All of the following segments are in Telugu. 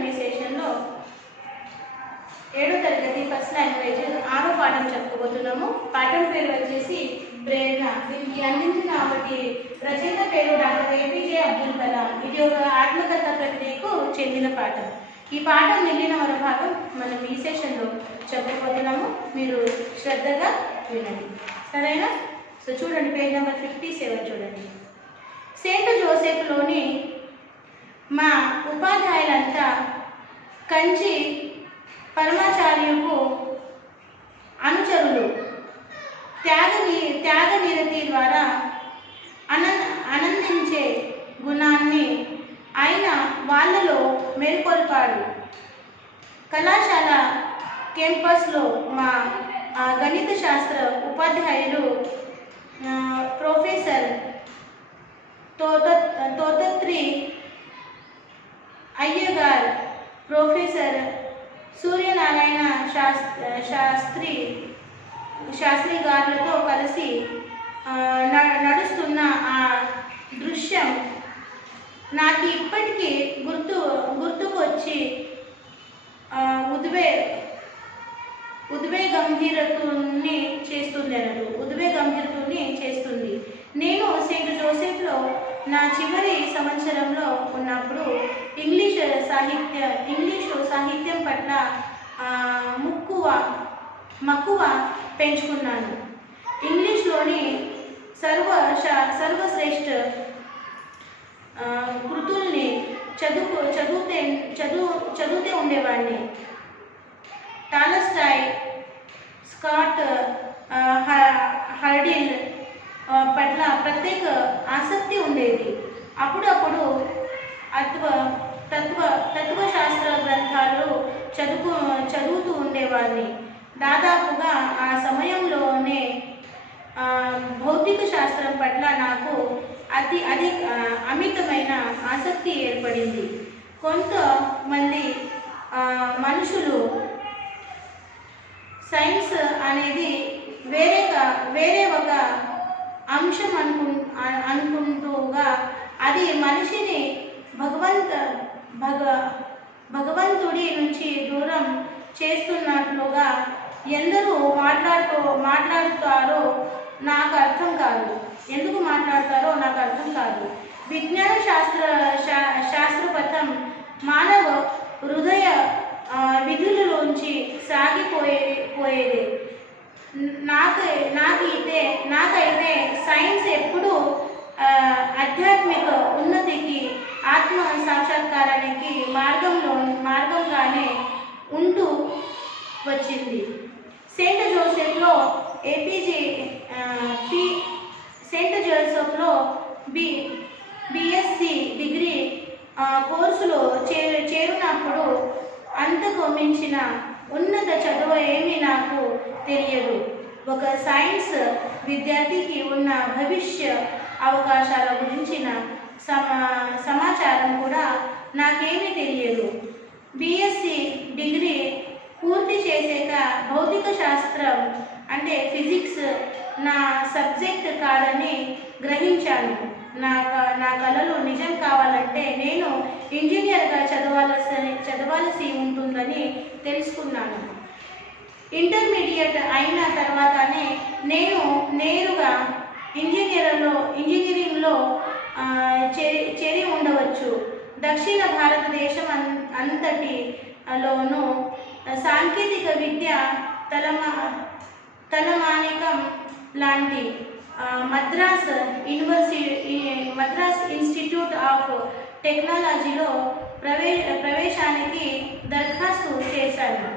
మనం ఈ సెషన్లో 7వ తరగతి ఫస్ట్ లాంగ్వేజ్ 6వ పాఠం చెప్పుకోబోతున్నాము. పాఠం పేరు వచ్చేసి ప్రేరణ. దీనికి అందించిన ఒకటి రచయిత పేరు డాక్టర్ ఏపీజే అబ్దుల్ కలాం. ఇది ఒక ఆత్మకథ ప్రక్రియకు చెందిన పాఠం. ఈ పాఠం మిగిలిన మరో భాగం మనం ఈ సెషన్లో చెప్పబోతున్నాము. మీరు శ్రద్ధగా వినండి, సరేనా? సో చూడండి, పేజ్ నెంబర్ 57 చూడండి. సెయింట్ జోసెఫ్లోని మా ఉపాధ్యాయులంతా కంచి పరమాచార్యుకు అనుచరులు. త్యాగనిరతి ద్వారా ఆనందించే గుణాన్ని ఆయన వాళ్ళలో మేల్కొల్పాడు. కళాశాల క్యాంపస్లో మా గణిత శాస్త్ర ఉపాధ్యాయులు ప్రొఫెసర్ తోతత్రి అయ్యగార్, ప్రొఫెసర్ సూర్యనారాయణ శాస్త్రి గారులతో కలిసి నడుస్తున్న ఆ దృశ్యం నాకు ఇప్పటికీ గుర్తుకు వచ్చి ఉద్వేగంభీరతుని చేస్తుంది. నేను సెయింట్ జోసెఫ్లో నా చివరి సంవత్సరంలో ఉన్నప్పుడు ఇంగ్లీషు సాహిత్యం పట్ల మక్కువ పెంచుకున్నాను. ఇంగ్లీష్లోని సర్వశ్రేష్ఠ కృతుల్ని చదువుతే ఉండేవాడిని. టాల్స్టాయ్, స్కాట్, హర్డిల్ పట్ల ప్రత్యేక ఆసక్తి ఉండేది. అప్పుడప్పుడు తత్వశాస్త్ర గ్రంథాలు చదువుతూ ఉండేవాడిని. దాదాపుగా ఆ సమయంలోనే భౌతిక శాస్త్రం పట్ల నాకు అమితమైన ఆసక్తి ఏర్పడింది. కొంతమంది మనుషులు సైన్స్ అనేది వేరే ఒక అంశం అనుకుంటూగా అది మనిషిని భగవంతుడి నుంచి దూరం చేస్తున్నట్లుగా ఎందరూ మాట్లాడుతారో నాకు అర్థం కాదు. ఎందుకు మాట్లాడతారో నాకు అర్థం కాదు. విజ్ఞాన శాస్త్రపథం మానవ హృదయ విధులలోంచి సాగిపోయేది. నాకైతే సైన్స్ ఎప్పుడూ ఆధ్యాత్మిక ఉన్నతికి, ఆత్మ సాక్షాత్కారానికి మార్గంగానే ఉంటూ వచ్చింది. సెయింట్ జోసెఫ్లో బిఎస్సి డిగ్రీ కోర్సులో చేరినప్పుడు అంతకు మించిన ఉన్నత చదువు ఏమీ నాకు తెలియదు. ఒక సైన్స్ విద్యార్థికి ఉన్న భవిష్య అవకాశాల గురించిన సమాచారం కూడా నాకేమీ తెలియదు. బిఎస్సి డిగ్రీ పూర్తి చేసాక భౌతిక శాస్త్రం అంటే ఫిజిక్స్ నా సబ్జెక్ట్ కాదని గ్రహించాను. నా కలలు నిజం కావాలంటే నేను ఇంజనీర్గా చదవాల్సి ఉంటుందని తెలుసుకున్నాను. ఇంటర్మీడియట్ అయిన తర్వాతనే నేను నేరుగా ఇంజనీరింగ్లో చేరి ఉండవచ్చు. దక్షిణ భారతదేశం అంతటిలోనూ సాంకేతిక విద్య తలమానికం లాంటి మద్రాస్ ఇన్స్టిట్యూట్ ఆఫ్ టెక్నాలజీలో ప్రవేశానికి దరఖాస్తు చేశాను.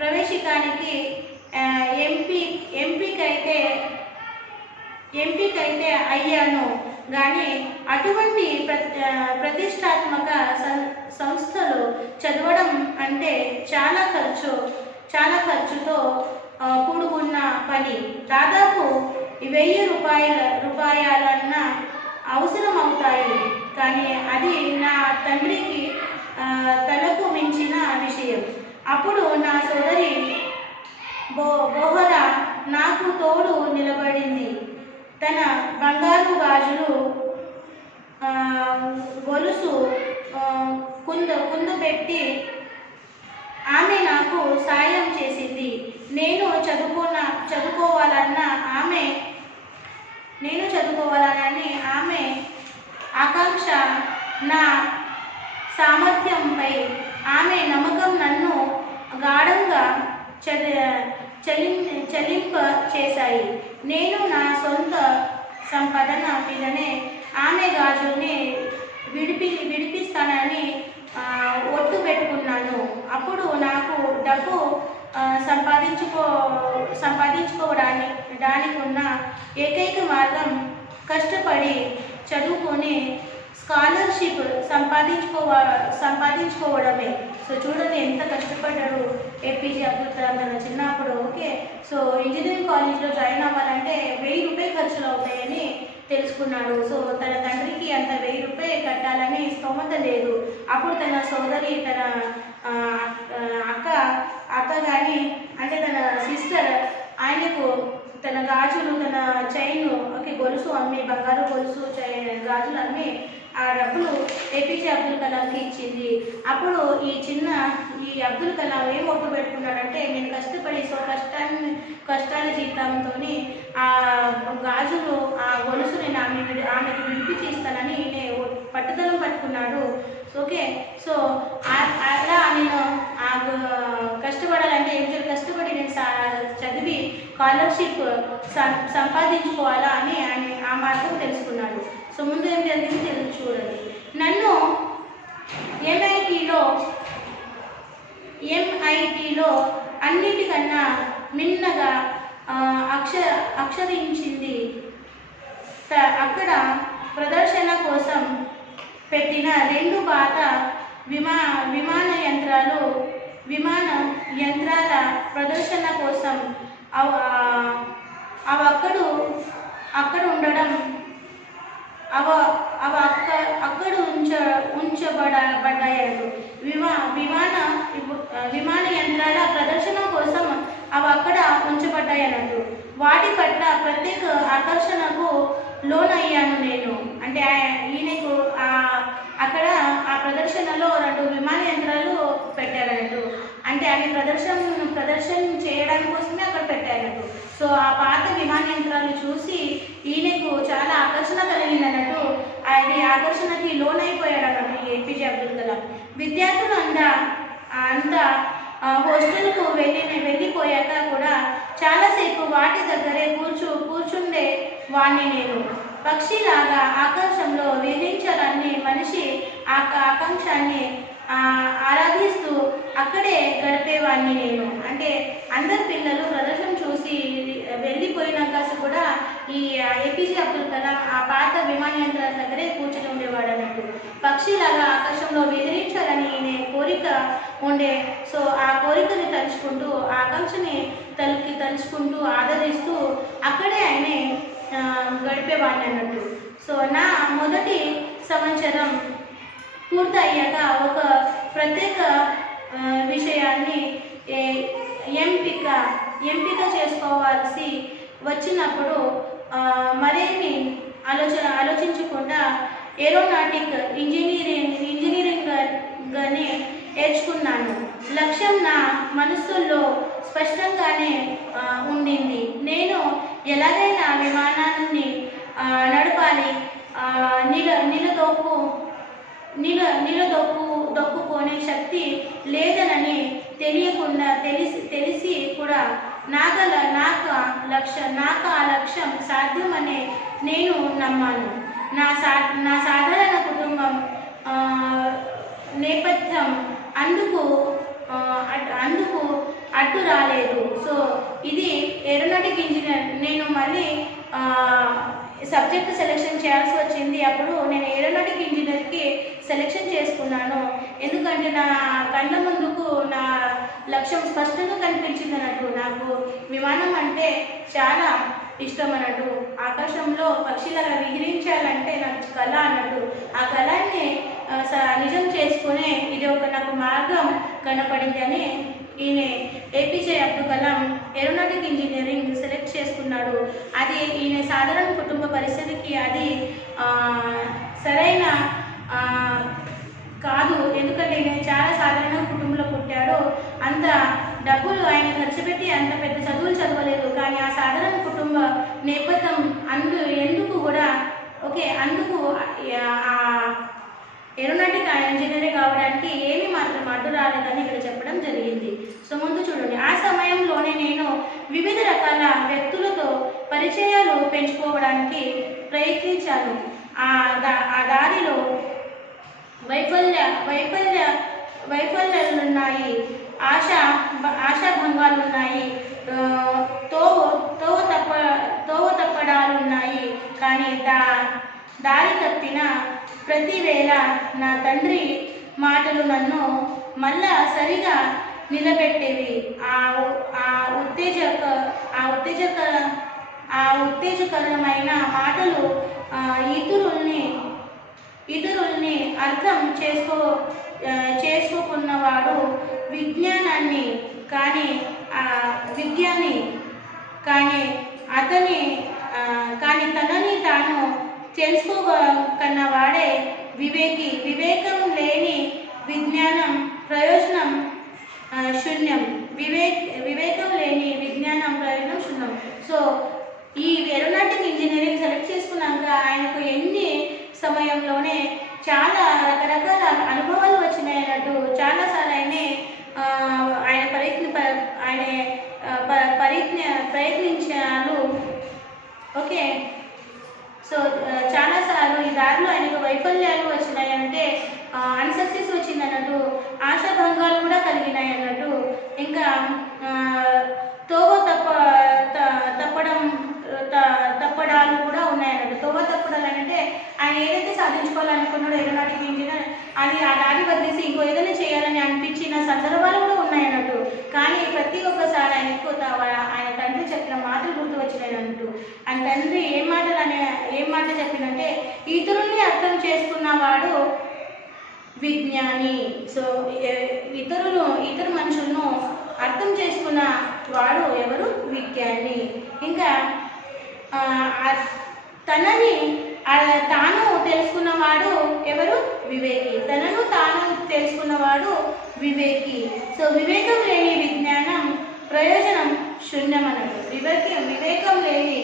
ప్రవేశికానికి ఎంపికైతే అయ్యాను. కానీ అటువంటి ప్రతిష్టాత్మక సంస్థలు చదవడం అంటే చాలా ఖర్చుతో కూడుకున్న పని. దాదాపు 1000 రూపాయలన్న అవసరమవుతాయి. కానీ అది నా తండ్రికి తలకు మించిన విషయం. అప్పుడు నా సోదరి బోహరా నాకు తోడు నిలబడింది. తన బంగారు గాజులు గొలుసు కుందుబెట్టి ఆమె నాకు సాయం చేసింది. నేను చదువుకోవాలని ఆమె ఆకాంక్ష, నా సామర్థ్యంపై ఆమె నమ్మకం నన్ను గాఢంగా చలింప చేశాయి. నేను నా సొంత సంపాదన మీదనే ఆమె గాజుల్ని విడిపిస్తానని ఒట్టు పెట్టుకున్నాను. అప్పుడు నాకు డబ్బు సంపాదించుకోవడానికి ఉన్న ఏకైక మార్గం కష్టపడి చదువుకొని స్కాలర్షిప్ సంపాదించుకోవడమే. సో చూడండి ఎంత కష్టపడ్డారు ఏపీజే అబ్దుల్ కలాం తన చిన్నప్పుడు. ఓకే, సో ఇంజనీరింగ్ కాలేజ్లో జాయిన్ అవ్వాలంటే 1000 రూపాయలు ఖర్చులు అవుతాయని తెలుసుకున్నాడు. సో తన తండ్రికి అంత 1000 రూపాయలు కట్టాలని స్తోమత లేదు. అప్పుడు తన సోదరి, తన అక్క కానీ అంటే తన సిస్టర్ ఆయనకు తన గాజులు, తన చైన్, ఓకే గొలుసు అమ్మి, బంగారు గొలుసు, గాజులు అమ్మి ఆ డబ్బులు ఏపీజే అబ్దుల్ కలాంకి ఇచ్చింది. అప్పుడు ఈ అబ్దుల్ కలాం ఏం ఒట్టు పెట్టుకున్నాడంటే, నేను కష్టపడి కష్టాల జీతంతో ఆ గాజులు, ఆ గొలుసు నేను ఆమెకు విడిపించి ఇస్తానని పట్టుదల పట్టుకున్నాడు. ఓకే, సో అలా నేను కష్టపడాలంటే కష్టపడి నేను చదివి స్కాలర్షిప్ సంపాదించుకోవాలా అని ఆ మార్గం తెలుసుకున్నాడు. సో ముందు ఏం జరిగింది చూడండి. నన్ను ఎంఐటిలో అన్నిటికన్నా మిన్నగా అక్షరించింది. అక్కడ ప్రదర్శన కోసం పెట్టిన 2 పాత విమాన యంత్రాల ప్రదర్శన కోసం అవి అక్కడ ఉండడం అక్కడ ఉంచబడ్డాయట. విమాన యంత్రాల ప్రదర్శన కోసం అవి అక్కడ ఉంచబడ్డాయన్నట్టు. వాటి పట్ల ప్రత్యేక ఆకర్షణకు లోనయ్యాను నేను. అంటే ఈయనకు అక్కడ ఆ ప్రదర్శనలో 2 విమాన యంత్రాలు పెట్టారన్నట్టు. అంటే అవి ప్రదర్శన చేయడానికి కోసమే అక్కడ పెట్టారన్నట్టు. సో ఆ పాత విమాన యంత్రాలు చూసి ఈయనకు చాలా ఆకర్షణ కలిగిందన్నట్టు. అది ఆకర్షణకి లోనైపోయాడు అన్నట్టు ఏపీజే అబ్దుల్ కలాం. విద్యార్థులు అంతా హాస్టల్కు వెళ్ళిపోయాక కూడా చాలాసేపు వాటి దగ్గరే కూర్చుండే వాణ్ణి నేను. పక్షిలాగా ఆకాశంలో విహరించాలని మనిషి ఆకాంక్షాన్ని ఆరాధిస్తూ అక్కడే గడిపేవాడిని నేను. అంటే అందరు పిల్లలు ప్రదర్శన చూసి వెళ్ళిపోయినాక కూడా ఈ ఏపీజే అబ్దుల్ కలాం ఆ పాత విమాన యంత్రాల దగ్గరే కూర్చొని ఉండేవాడు అన్నట్టు. పక్షిలాగా ఆకాశంలో విహరించాలని కోరిక ఉండే. సో ఆ కోరికని తలుచుకుంటూ, ఆకాంక్షని తలుచుకుంటూ ఆదరిస్తూ అక్కడే ఆయన గడిపేవాడిని అన్నట్టు. సో నా మొదటి సంవత్సరం పూర్తయ్యాక ఒక ప్రత్యేక విషయాన్ని ఎంపిక చేసుకోవాల్సి వచ్చినప్పుడు మరేమి ఆలోచించకుండా ఏరోనాటిక్ ఇంజనీరింగ్గానే నేర్చుకున్నాను. లక్ష్యం నా మనస్సులో స్పష్టంగానే ఉండింది. నేను ఎలాగైనా విమానాన్ని నడపాలి. నిలదొక్కునే శక్తి లేదనని తెలిసి కూడా నాకు ఆ లక్ష్యం సాధ్యమనే నేను నమ్మాను. నా సాధారణ కుటుంబం నేపథ్యం అందుకు అడ్డు రాలేదు. సో ఇది ఏరోనాటిక్ ఇంజనీర్. నేను మళ్ళీ సబ్జెక్ట్ సెలెక్షన్ చేయాల్సి వచ్చింది. అప్పుడు నేను ఏరోనాటిక్ ఇంజనీర్కి సెలెక్షన్ చేసుకున్నాను. ఎందుకంటే నా కళ్ళ ముందుకు నా లక్ష్యం స్పష్టంగా కనిపించింది అన్నట్టు. నాకు విమానం అంటే చాలా ఇష్టం అన్నట్టు. ఆకాశంలో పక్షులను విహరించాలంటే నాకు కళ అన్నట్టు. ఆ కళని నిజం చేసుకునే ఇది నాకు మార్గం కనపడింది అని ఈయన APJ Abdul Kalam aeronautic engineering select చేసుకున్నాడు. అది ఈయన సాధారణ కుటుంబ పరిస్థితికి అది సరైన కాదు, ఎందుకంటే నేను చాలా సాధారణ కుటుంబంలో పుట్టాడు, అంత డబ్బులు ఆయన ఖర్చు పెట్టి అంత పెద్ద చదువులు చదవలేదు, కానీ ఆ సాధారణ కుటుంబ నేపథ్యం ఎందుకు కూడా అందుకు ఏరోనాటిక్ ఇంజనీరింగ్ కావడానికి ఏమి మాత్రం అడ్డు రాలేదని ఇక్కడ చెప్పడం జరిగింది. సో ముందు చూడండి, ఆ సమయంలోనే నేను వివిధ రకాల వ్యక్తులతో పరిచయాలు పెంచుకోవడానికి ప్రయత్నించాను. ఆ దారిలో వైఫల్యాలున్నాయి, ఆశాభంగాలున్నాయి, తోవ తప్పడాలున్నాయి. కానీ దారి తప్పిన ప్రతి వేళ నా తండ్రి మాటలు నన్ను మళ్ళా సరిగా నిలబెట్టేవి. ఉత్తేజకరమైన మాటలు ఇతరుల్ని అర్థం చేసుకున్నవాడు విజ్ఞాని కానీ తనని తాను తెలుసుకోకన్నవాడే వివేకి. వివేకం లేని విజ్ఞానం ప్రయోజనం శూన్యం. వివేకం లేని విజ్ఞానం ప్రయోజనం శూన్యం. సో ఈ ఏరోనాటిక్ ఇంజనీరింగ్ సెలెక్ట్ చేసుకున్నాక ఆయనకు ఎన్ని సమయంలోనే చాలా రకరకాల అనుభవాలు వచ్చినాయి అన్నట్టు చాలాసార్లు ఆయన ప్రయత్నించారు. ఓకే, సో చాలాసార్లు ఈ దారిలో ఆయనకు వైఫల్యాలు వచ్చినాయి, అంటే అన్సక్సెస్ వచ్చింది అన్నట్టు, ఆశాభంగాలు కూడా కలిగినాయి అన్నట్టు, ఇంకా తప్పడాలు కూడా ఉన్నాయన్నట్టు. తప్పడాలు అంటే ఆయన ఏదైతే సాధించుకోవాలనుకున్నాడో ఏరోనాటిక్ ఇంజనీర్ అది ఆ దారి వదిలేసి ఇంకో ఏదైనా చేయాలని అనిపించిన సందర్భాలు కూడా ఉన్నాయన్నట్టు. కానీ ప్రతి ఒక్కసారి ఆయన తండ్రి చెప్పిన మాటలు గుర్తు వచ్చినాయి అన్నట్టు. ఆయన తండ్రి ఏం మాట చెప్పిందంటే, ఇతరుల్ని అర్థం చేసుకున్నవాడు విజ్ఞాని. సో ఇతర మనుషులను అర్థం చేసుకున్న వాడు ఎవరు? విజ్ఞాని. ఇంకా తనని తాను తెలుసుకున్నవాడు ఎవరు? వివేకి. తనను తాను తెలుసుకున్నవాడు వివేకి. సో వివేకం లేని విజ్ఞానం ప్రయోజనం శూన్యం అన్నట్టు. వివేకం లేని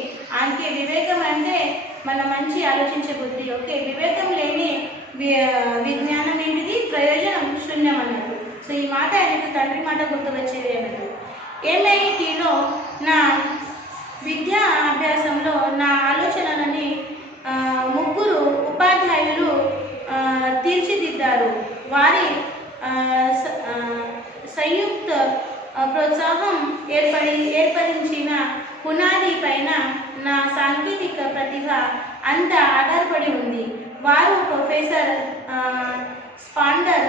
వివేకం అంటే మన మంచి ఆలోచించే బుద్ధి. ఓకే, వివేకం లేని విజ్ఞానం ఏంటిది? ప్రయోజనం శూన్యం అన్నట్టు. సో ఈ మాట ఆయనకు తండ్రి మాట గుర్తు వచ్చేది అన్నట్టు. MITలో నా విద్యా అభ్యాసంలో నా ఆలోచనలని 3 ఉపాధ్యాయులు తీర్చిదిద్దారు. వారి సంయుక్త ప్రోత్సాహం ఏర్పరించిన పునాది పైన నా సాంకేతిక ప్రతిభ అంతా ఆధారపడి ఉంది. వారు ప్రొఫెసర్ స్పాండర్,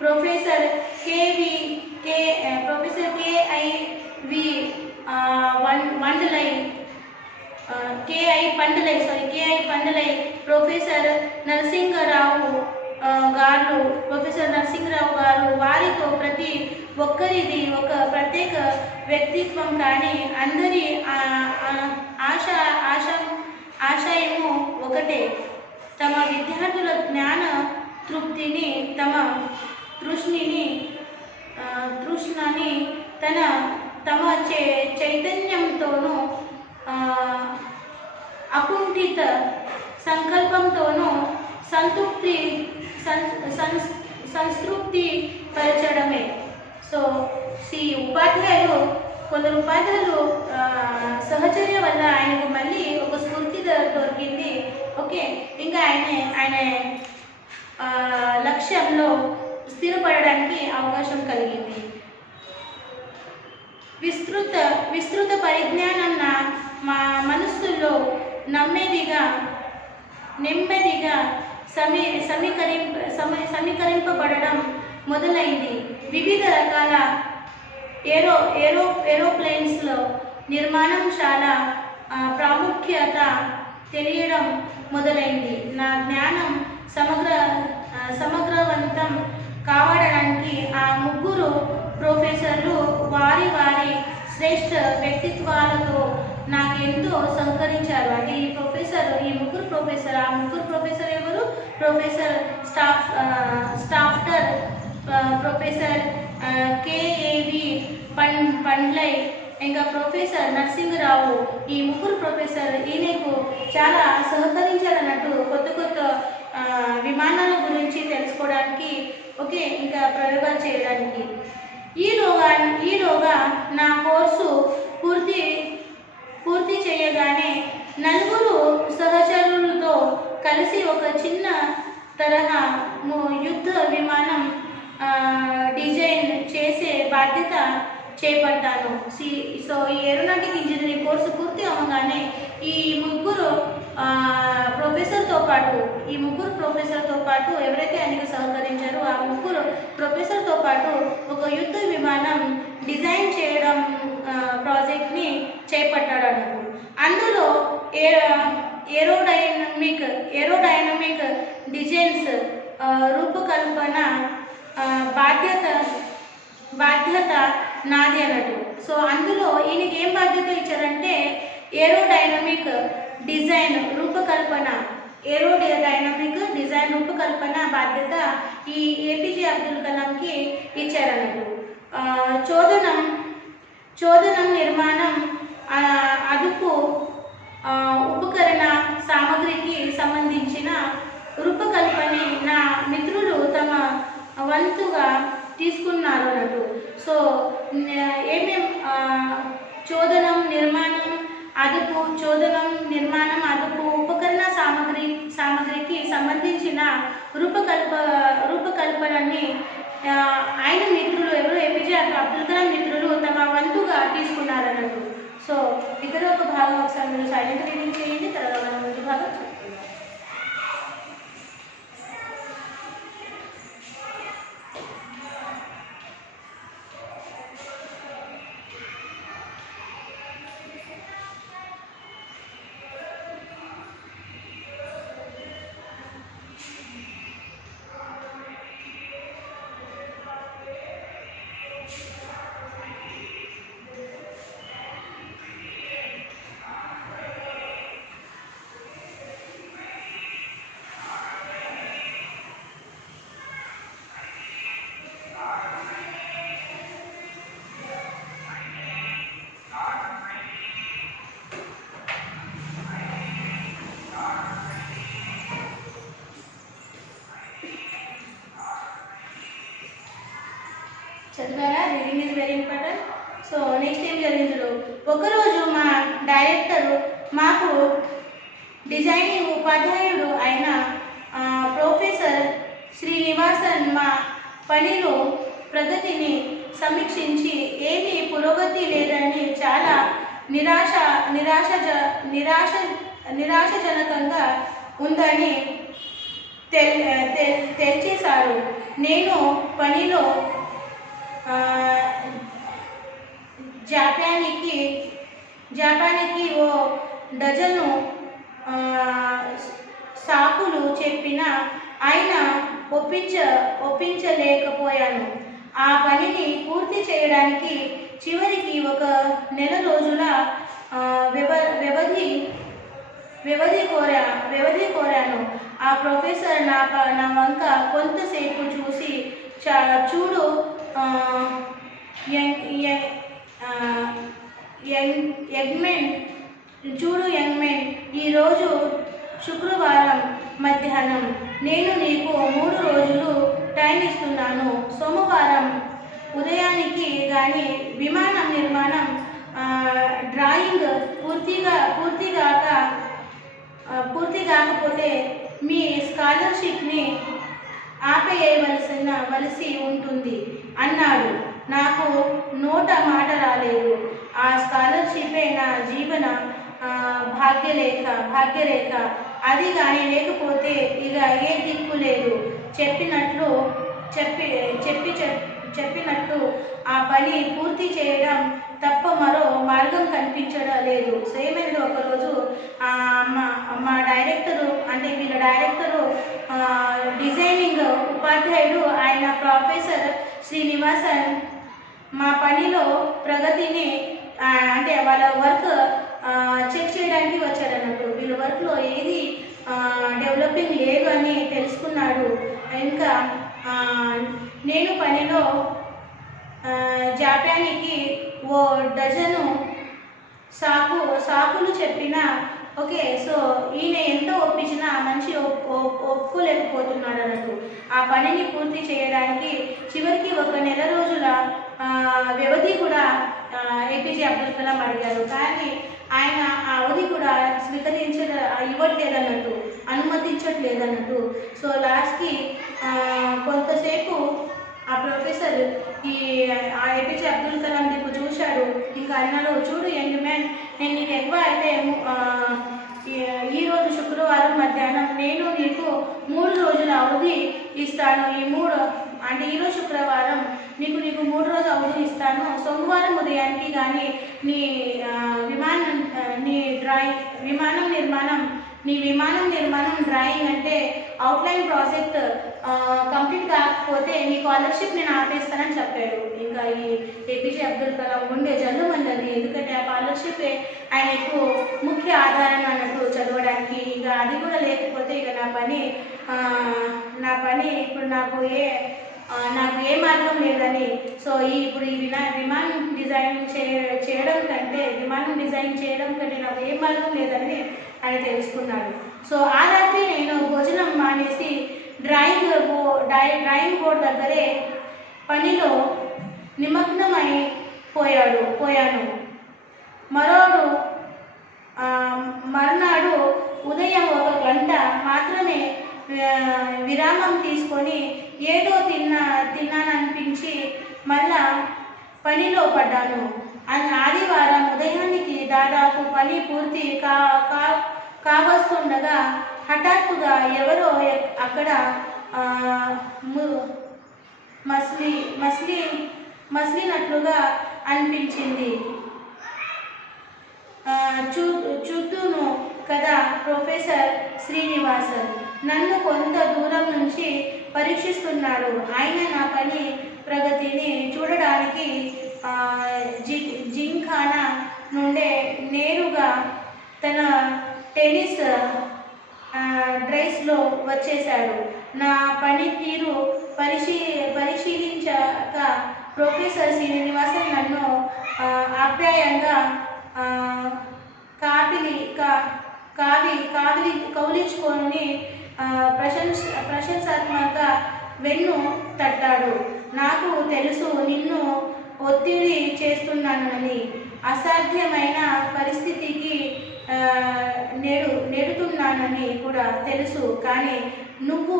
professor KI Pandalai, professor Narasingarao గారు, వారితో ప్రతి ఒక్కరిది ఒక ప్రత్యేక వ్యక్తిత్వం, కానీ అందరి ఆశయము ఒకటే. తమ విద్యార్థుల జ్ఞాన తృప్తిని, తమ తృష్ణని తమ చైతన్యంతోనూ అకుంఠిత సంకల్పంతోనూ సంతృప్తి పరచడమే. సో కొందరు ఉపాధ్యాయులు సహచర్య వల్ల ఆయనకు మళ్ళీ ఒక స్ఫూర్తి దొరికింది. ఓకే, ఇంకా ఆయన లక్ష్యంలో స్థిరపడడానికి అవకాశం కలిగింది. విస్తృత పరిజ్ఞానం మా మనస్సులో నెమ్మదిగా సమీకరింపబడడం మొదలైంది. వివిధ రకాల ఏరోప్లేన్స్లో నిర్మాణం చాలా ప్రాముఖ్యత తెలియడం మొదలైంది. నా జ్ఞానం సమగ్రవంతం కావడానికి ఆ 3 ప్రొఫెసర్లు వారి శ్రేష్ఠ వ్యక్తిత్వాలతో నాకు ఎంతో సహకరించారు. అంటే ఈ ముగ్గురు ప్రొఫెసర్, ఆ ముగ్గురు ప్రొఫెసర్ ఎవరు? ప్రొఫెసర్ స్టాఫ్టర్ ప్రొఫెసర్ కేఏవి పండ్లై, ఇంకా ప్రొఫెసర్ నరసింహరావు. ఈ ముగ్గురు ప్రొఫెసర్ ఈయనకు చాలా సహకరించారన్నట్టు కొత్త కొత్త విమానాల గురించి తెలుసుకోవడానికి, ఓకే, ఇంకా ప్రయోగాలు చేయడానికి. ఈలోగా నా కోర్సు పూర్తి చేయగానే నలుగురు సహచరులతో కలిసి ఒక చిన్న తరహా యుద్ధ విమానం డిజైన్ చేసే బాధ్యత చేపట్టాను. సో ఈ ఏరోనాటిక్ ఇంజనీరింగ్ కోర్సు పూర్తి అవ్వగానే ఈ ముగ్గురు ప్రొఫెసర్తో పాటు ఎవరైతే ఆయనకు సహకరించారో ఆ ముగ్గురు ప్రొఫెసర్తో పాటు ఒక యుద్ధ విమానం డిజైన్ చేయడం ప్రాజెక్ట్ని చేపట్టాడు అన్నట్టు. అందులో ఏరోడైనమిక్ డిజైన్స్ రూపకల్పన బాధ్యత నాది అన్నట్టు. సో అందులో ఈయనకి ఏం బాధ్యత ఇచ్చారంటే ఏరోడైనమిక్ డిజైన్ రూపకల్పన బాధ్యత ఈ ఏపీజే అబ్దుల్ కలాంకి ఇచ్చారన్నట్టు. చోదనం నిర్మాణం, అదుపు ఉపకరణ సామగ్రికి సంబంధించిన రూపకల్పని నా మిత్రులు తమ వంతుగా తీసుకున్నారు అన్నట్టు. సో ఏమేం చోదనం నిర్మాణం అదుపు ఉపకరణ సామగ్రికి సంబంధించిన రూపకల్పనని ఆయన మిత్రులు ఎవరు? ఏపీజే అబ్దుల్ కలాం మిత్రులు తమ వంతుగా తీసుకున్నారన్నట్టు. సో ఇక్కడ ఒక భాగం ఒకసారి మీరు సైలెంట్ రీడింగ్ చేయండి, తర్వాత మనం ముందు భాగం చెప్తున్నాం. చదివారా? Reading is very important. So next ఏం జరిగిందో, ఒకరోజు మా డైరెక్టర్ మాకు డిజైనింగ్ ఉపాధ్యాయుడు అయిన ప్రొఫెసర్ శ్రీనివాసన్ మా పనిలో ప్రగతిని సమీక్షించి ఏమీ పురోగతి లేదని చాలా నిరాశజనకంగా ఉందని తెలిచేశారు. నేను పనిలో జపానికి ఓ డజను సాకులు చెప్పిన ఆయన ఒప్పించలేకపోయాను. ఆ పనిని పూర్తి చేయడానికి చివరికి ఒక నెల రోజుల వ్యవధి కోరాను. ఆ ప్రొఫెసర్ నా వంక కొంతసేపు చూసి చూడు యంగ్ మెన్, ఈరోజు శుక్రవారం మధ్యాహ్నం నేను నీకు 3 రోజులు టైం ఇస్తున్నాను. సోమవారం ఉదయానికి కానీ విమానం నిర్మాణం డ్రాయింగ్ పూర్తి కాకపోతే మీ స్కాలర్షిప్ని ఆపేయవలసి ఉంటుంది అన్నాడు. నాకు నోట మాట రాలేదు. ఆ స్కాలర్షిపే నా జీవన భాగ్యరేఖ. అది కానీ లేకపోతే ఇక ఏ దిక్కు లేదు. చెప్పినట్టు ఆ పని పూర్తి చేయడం తప్ప మరో మార్గం కనిపించడం లేదు. ఏమైంది, ఒకరోజు మా డైరెక్టరు, అంటే వీళ్ళ డైరెక్టరు డిజైనింగ్ ఉపాధ్యాయుడు ఆయన ప్రొఫెసర్ శ్రీనివాసన్ మా పనిలో ప్రగతిని, అంటే వాళ్ళ వర్క్ చెక్ చేయడానికి వచ్చాడు అన్నట్టు. వీళ్ళ వర్క్లో ఏది డెవలపింగ్ లేదు అని తెలుసుకున్నాడు. ఇంకా నేను పనిలో జాప్యానికి ఓ డజను సాకులు చెప్పిన ఓకే. సో ఈయన ఎంత ఒప్పించినా మనిషి ఒప్పుకోలేకపోతున్నాడు అన్నట్టు. ఆ పనిని పూర్తి చేయడానికి చివరికి 1 నెల రోజుల వ్యవధి కూడా ఏపీజే అబ్దుల్ కలాం అడిగారు. కానీ ఆయన ఆ అవధి కూడా ఇవ్వట్లేదన్నట్టు, అనుమతించట్లేదన్నట్టు. సో లాస్ట్కి కొంతసేపు ఆ ప్రొఫెసర్ ఏపీజే అబ్దుల్ కలాం దిక్కు చూశాడు. ఇంకా అన్నాడు, చూడు యంగ్ మ్యాన్, నేను నీకు ఎక్కువ అయితే ఈరోజు శుక్రవారం మధ్యాహ్నం నేను నీకు 3 రోజుల అవధి ఇస్తాను. ఈరోజు శుక్రవారం నీకు 3 రోజుల అవధి ఇస్తాను. సోమవారం ఉదయానికి కానీ నీ విమానం నిర్మాణం డ్రాయింగ్ అంటే అవుట్లైన్ ప్రాజెక్ట్ కంప్లీట్ కాకపోతే నీ స్కాలర్షిప్ నేను ఆపేస్తానని చెప్పాడు. ఇంకా ఈ ఏపీజే అబ్దుల్ కలాం ఉండే జల్లు మండలి, ఎందుకంటే ఆ స్కాలర్షిప్ ఆయనకు ముఖ్య ఆధారం అన్నట్టు చదవడానికి. ఇంకా అది కూడా లేకపోతే ఇక నా పని ఇప్పుడు నాకు ఏ మార్గం లేదని. సో ఇప్పుడు ఈ విమానం డిజైన్ చేయడం కంటే నాకు ఏ మార్గం లేదని ఆయన తెలుసుకున్నాడు. సో ఆ రాత్రి నేను భోజనం మానేసి డ్రాయింగ్ బోర్డ్ దగ్గరే పనిలో నిమగ్నమై పోయాను. మరునాడు ఉదయం 1 గంట మాత్రమే విరామం తీసుకొని ఏదో తిన్నాననిపించి మళ్ళా పనిలో పడ్డాను. ఆదివారం ఉదయానికి దాదాపు పని పూర్తి కావస్తుండగా హఠాత్తుగా ఎవరో అక్కడ మసిలినట్లుగా అనిపించింది. చూద్దును కదా ప్రొఫెసర్ శ్రీనివాసన్ నన్ను కొంత దూరం నుంచి పరీక్షిస్తున్నాడు. ఆయన నా పని ప్రగతిని చూడడానికి జింఖానా నుండే నేరుగా తన టెన్నిస్ డ్రెస్లో వచ్చేశాడు. నా పనితీరు పరిశీలించాక ప్రొఫెసర్ శ్రీనివాసన్ నన్ను ఆప్యాయంగా కౌలించుకొని ప్రశంసాత్మక వెన్ను తట్టాడు. నాకు తెలుసు నిన్ను ఒత్తిడి చేస్తున్నానని, అసాధ్యమైన పరిస్థితికి నెడుతున్నానని కూడా తెలుసు. కానీ నువ్వు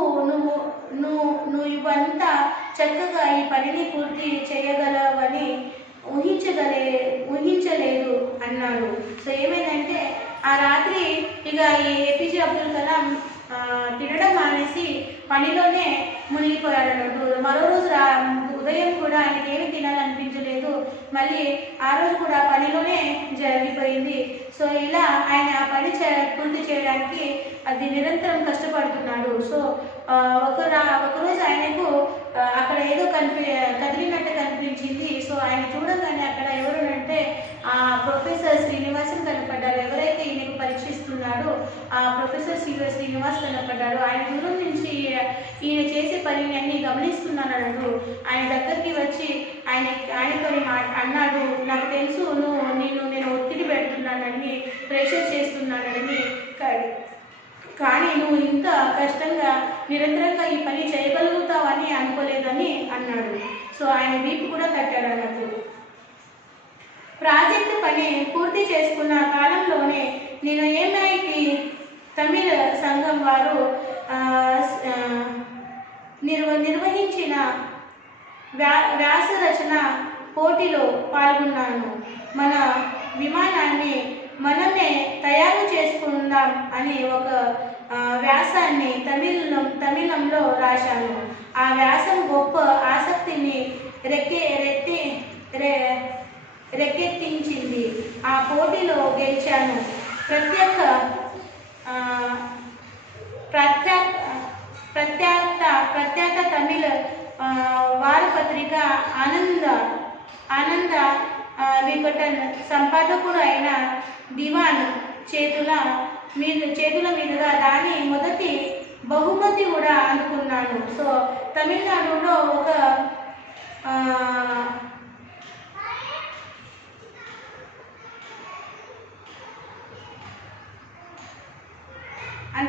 ఇవంతా చక్కగా ఈ పనిని పూర్తి చేయగలవని ఊహించలేదు అన్నాడు. సో ఏమైందంటే ఆ రాత్రి ఇక ఈ ఏపీజే అబ్దుల్ కలాం తినడం మానేసి పనిలోనే మునిగిపోయాడు అన్నట్టు. మరో రోజు ఉదయం కూడా ఆయనకి ఏమి తినాలనిపించలేదు. మళ్ళీ ఆ రోజు కూడా పనిలోనే జరిగిపోయింది. సో ఇలా ఆయన ఆ పని పూర్తి చేయడానికి అది నిరంతరం కష్టపడుతున్నాడు. సో ఒకరోజు ఆయనకు అక్కడ ఏదో కదిలినట్టు కనిపించింది. సో ఆయన చూడగానే అక్కడ ఎవరునంటే ఆ ప్రొఫెసర్ శ్రీనివాసన్ కనపడ్డారు. ఎవరైతే ఈయనకు పరీక్షిస్తున్నాడో ఆ ప్రొఫెసర్ శ్రీనివాస్ కనపడ్డాడు. ఆయన దూరం నుంచి ఈయన చేసే పనిని అన్ని గమనిస్తున్నాడు. ఆయన దగ్గరికి వచ్చి ఆయనతో అన్నాడు, నాకు తెలుసు నేను ఒత్తిడి పెడుతున్నానని, ప్రెషర్ చేస్తున్నానని, కానీ నువ్వు ఇంత కష్టంగా నిరంతరంగా ఈ పని చేయగలుగుతావని అనుకోలేదని అన్నాడు. సో ఆయన వీపు కూడా తట్టాడు అన్నట్టు. ప్రాజెక్టు పని పూర్తి చేసుకున్న కాలంలోనే నేను ఏమైతే తమిళ సంఘం వారు నిర్వహించిన వ్యాస రచన పోటీలో పాల్గొన్నాను. మన విమానాన్ని మనమే తయారు చేసుకుందాం అని ఒక వ్యాసాన్ని తమిళంలో రాశాను. ఆ వ్యాసం గొప్ప ఆసక్తిని రేకెత్తించింది. ఆ పోటీలో గెలిచాను. ప్రఖ్యాత తమిళ వారపత్రిక ఆనంద వికటన్ సంపాదకుడు అయిన దివాన్ చేతుల మీదుగా దాని మొదటి బహుమతి కూడా అందుకున్నాను. సో తమిళనాడులో ఒక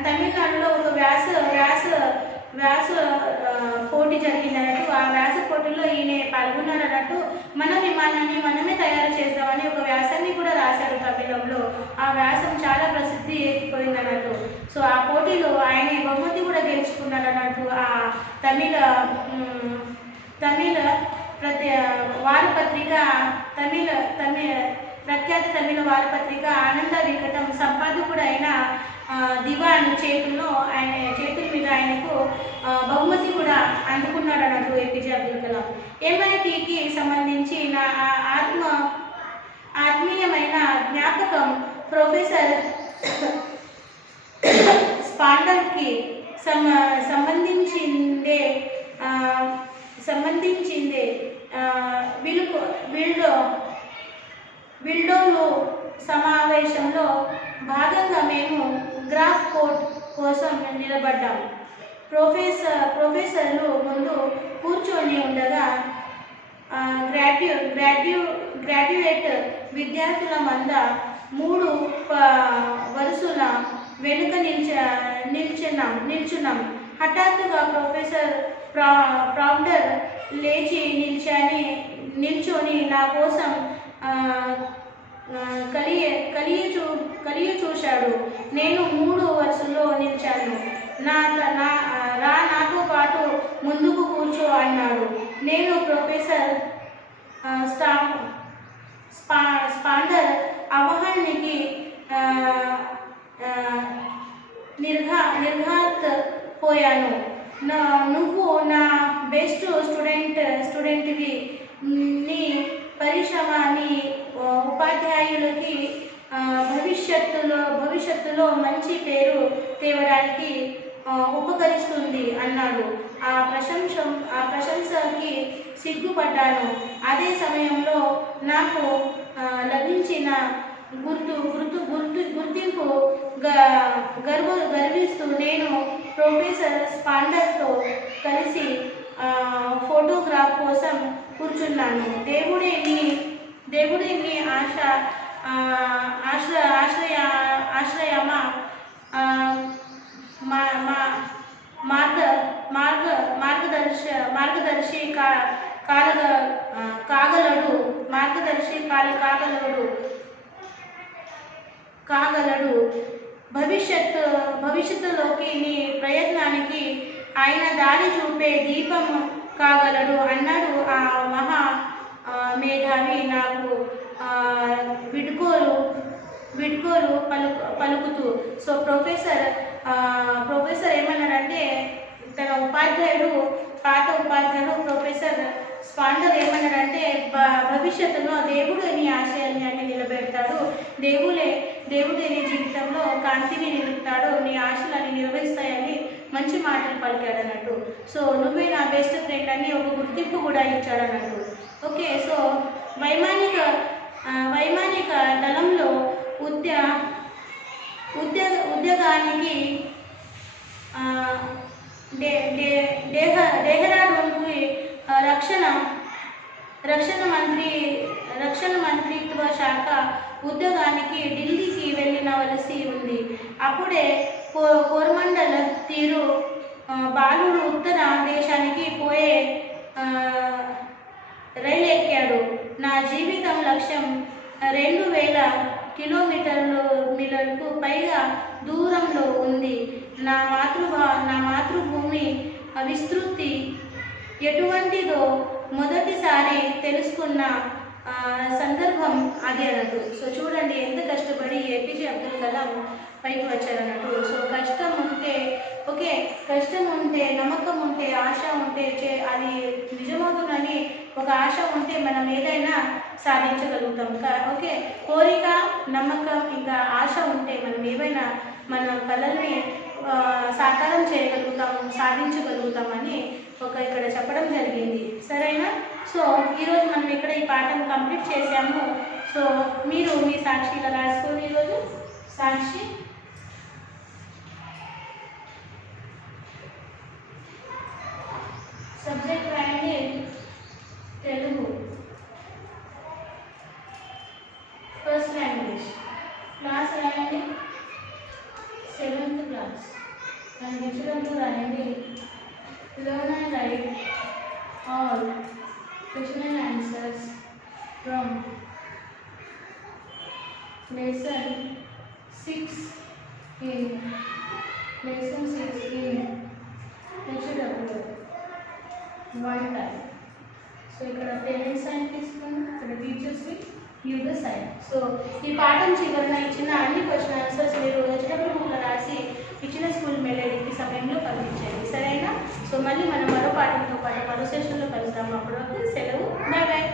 తమిళనాడులో ఒక వ్యాస పోటీ జరిగిందన్నట్టు. ఆ వ్యాస పోటీలో ఈయన పాల్గొన్నారన్నట్టు. మన విమానాన్ని మనమే తయారు చేద్దామని ఒక వ్యాసాన్ని కూడా రాశారు తమిళంలో. ఆ వ్యాసం చాలా ప్రసిద్ధి ఎక్కిపోయిందన్నట్టు. సో ఆ పోటీలో ఆయన బహుమతి కూడా గెలుచుకున్నారన్నట్టు. ఆ తమిళ వారపత్రిక ప్రఖ్యాత తమిళ వారపత్రిక ఆనంద వికటం సంపాదకుడు అయిన దివాన్ ఆయన చేతుల మీద ఆయనకు బహుమతి కూడా అందుకున్నాడు అన్నట్టు ఏపీజే అబ్దుల్ కలాం. MITకి సంబంధించి నా ఆత్మీయమైన జ్ఞాపకం ప్రొఫెసర్ స్పాండర్కి సంబంధించిందే విల్డోలో సమావేశంలో భాగంగా మేము గ్రాఫ్ కోడ్ కోసం నిలబడ్డాం. ప్రొఫెసర్లు ముందు కూర్చొని ఉండగా గ్రాడ్యుయేట్ విద్యార్థుల మంద 3 వరుసల వెనుక నిల్చున్నాం. హఠాత్తుగా ప్రొఫెసర్ ప్రాండర్ లేచి నిల్చొని నా కోసం కలియ చూశాడు. నేను 3 వరుసల్లో నిలిచాను. నాతో పాటు ముందుకు కూర్చో అన్నాడు. నేను ప్రొఫెసర్ స్పాండర్ ఆహ్వానానికి నిర్ఘాత్ పోయాను. నువ్వు నా బెస్ట్ స్టూడెంట్వి. నీ పరిశ్రమ నీ ఉపాధ్యాయులకి భవిష్యత్తులో మంచి పేరు తేవడానికి ఉపకరిస్తుంది అన్నాడు. ఆ ప్రశంసకి సిగ్గుపడ్డాను. అదే సమయంలో నాకు లభించిన గుర్తింపు గర్విస్తూ నేను ప్రొఫెసర్ స్పాండర్తో కలిసి ఫోటోగ్రాఫ్ కోసం కూర్చున్నాను. దేవుడే నీ ఆశ్రయమా మార్గదర్శి కాగలడు. భవిష్యత్తులోకి నీ ప్రయత్నానికి ఆయన దారి చూపే దీపం కాగలడు అన్నాడు ఆ మహా మేధావి నాకు విడ్కోలు పలుకుతూ. సో ప్రొఫెసర్ ఏమన్నాడంటే తన పాత ఉపాధ్యాయుడు ప్రొఫెసర్ స్పాండర్ ఏమన్నాడంటే భవిష్యత్తులో దేవుడు నీ ఆశయాన్ని నిలబెడతాడు. దేవుడే నీ జీవితంలో కాంతిని నిలుపుతాడు. నీ ఆశలని నిర్వహిస్తాయని మంచి మాటలు పలికాడు అన్నట్టు. సో నువ్వే నా బెస్ట్ ఫ్రెండ్ అని ఒక గుర్తింపు కూడా ఇచ్చాడు అన్నట్టు. ఓకే. సో వైమానిక దళంలో ఉద్యోగానికి డెహ్రాడూన్కి రక్షణ మంత్రిత్వ శాఖ ఉద్యోగానికి ఢిల్లీకి వెళ్ళవలసి ఉంది. అప్పుడే కోరమండల్ తీరు బాలుడు ఉత్తర దేశానికి పోయే రైలు ఎక్కాడు. నా జీవితం లక్ష్యం 2000 కిలోమీటర్లకు పైగా దూరంలో ఉంది. నా మాతృభూమి విస్తృతి ఎటువంటిదో మొదటిసారి తెలుసుకున్న సందర్భం అదే అన్నట్టు. సో చూడండి ఎంత కష్టపడి ఏపీజే అబ్దుల్ కలాం పైకి వచ్చారన్నట్టు. సో కష్టం ఉంటే నమ్మకం ఉంటే ఆశ ఉంటే అది నిజమవుతుందని ఒక ఆశ ఉంటే మనం ఏదైనా సాధించగలుగుతాం. ఓకే. కోరిక, నమ్మకం ఇంకా ఆశ ఉంటే మనం ఏవైనా మన కళల్ని సాకారం చేయగలుగుతాము, సాధించగలుగుతామని ఇక్కడ చెప్పడం జరిగింది. సరేనా? సో ఈరోజు మనం ఇక్కడ ఈ పాఠం కంప్లీట్ చేసాము. సో మీరు మీ సాక్షిగా రాసుకొని ఈరోజు సాక్షి సబ్జెక్ట్ రాయండి తెలుగు ఫస్ట్ లాంగ్వేజ్ క్లాస్ రాయండి 7th క్లాస్ అండ్ విషయంలో రాయండి learn and write all question and answers from lesson 6 in HW one time. So ఇక్కడ పేరెంట్స్ సైన్ తీసుకుని ఇక్కడ teachers give the sign. So ఈ పాఠం చివరన ఇచ్చిన అన్ని క్వశ్చన్ ఆన్సర్స్ మీరు HW బుక్లో రాసి ఇచ్చిన స్కూల్ మెయిల్ ఐడికి సమయంలో పంపించండి, సరేనా? సో మళ్ళీ మనం మరో పాఠంతో పాటు మరో సెషన్లో కలుద్దాం. అప్పటి వరకు సెలవు, బాయ్ బాయ్.